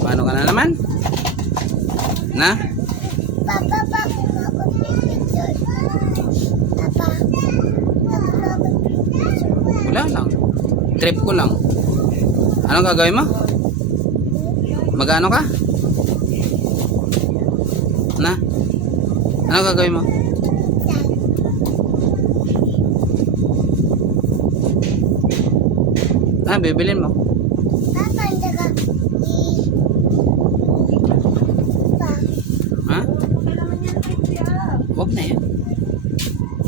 Paano ka na naman? Na? Papa, bakit mo ako pipicture? Papa, bakit mo ako pipicture? Wala lang. Trip ko lang. Anong gagawin mo? Magano ka? Na? Anong gagawin mo? Bibilin mo. Papa, hindi ka Ha? Huwag na yan.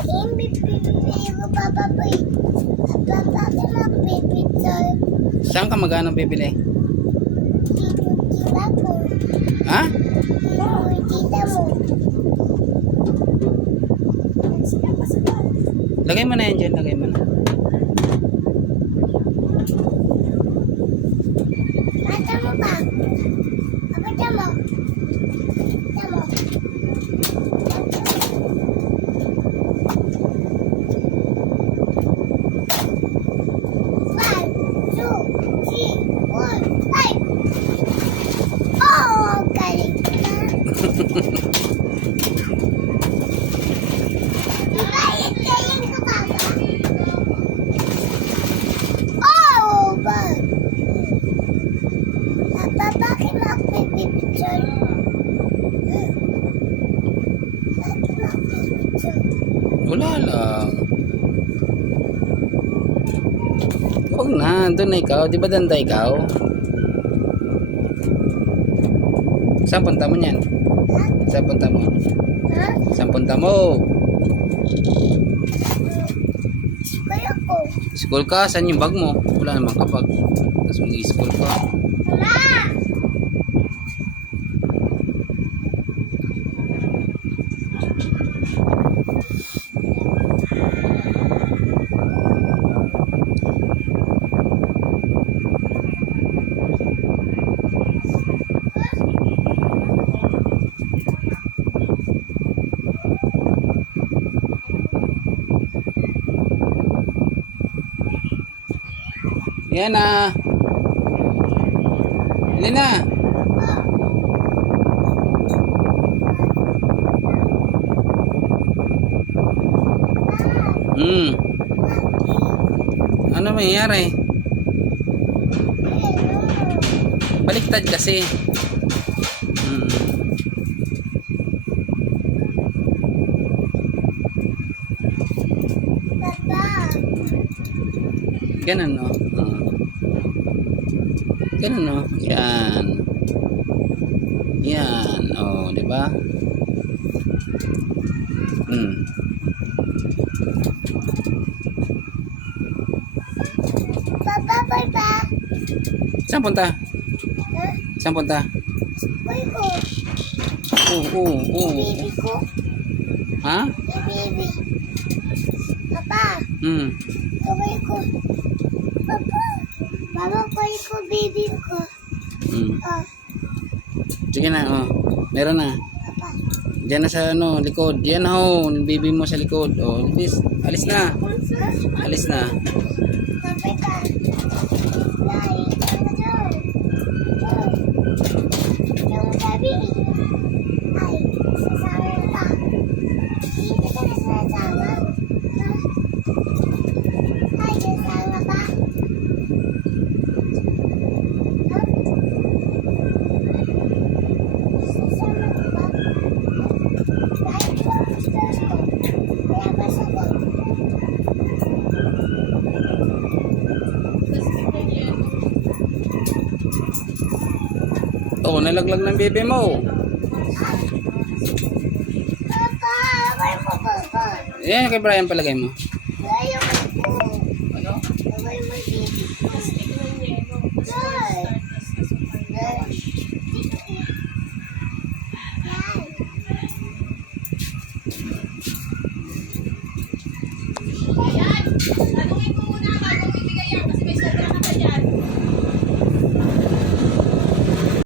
hindi ko Papa, Papa, bakit mo ako pipicture? Saan ka magano bibili? Tita ko. Ha? Tita mo. Lagay mo na yan dyan. Lagay mo na. Mata mo ba? Mata mo. Mata mo. One, two, three, four, five. Oh, galing ka. Galing ka, Papa. Oh, bag. Papa, bakit mo ako pipicture? Bakit mo ako pipicture? Wala lang. Huwag na. Doon na ikaw. Di ba danda ikaw? Saan punta mo niyan? Ha? Saan punta mo? Ha? Saan punta mo? Kaya ko. School ka? Saan yung bag mo? Wala namang kapag. Tapos mag-i-school ka. Mama! Yan na. Yan na. Ano mangyayari? Baliktad kasi. Papa! Ganun no. Ganun no. Yan. Yan. Oh, di ba? Papa, bye pa! Saan punta? Ha? Saan punta? Uy ko! Baby ko! Ha? Baby! Papa! Kaway ko! Papa! Mama, kaway ko, baby ko! Oh, Sige na, oh. Meron na. Papa! Diyan na sa ano, likod. Diyan na oh, baby mo sa likod. Oh, alis na. Alis na. Kapay ka! Dahil, ano? Oh! Yung gabi! Ay, sasama pa! Hindi ka na sasama? Ha? Ay, sasama pa? Ha? Sasama ka ba? Dahil ko gusto ko. Kaya ba sagot? Oh, nalaglag ng bebe mo. Papa, ako'y mo, Papa. Yan kay Brian palagay mo. Ayaw ko. Ano? Ako'y mo, baby.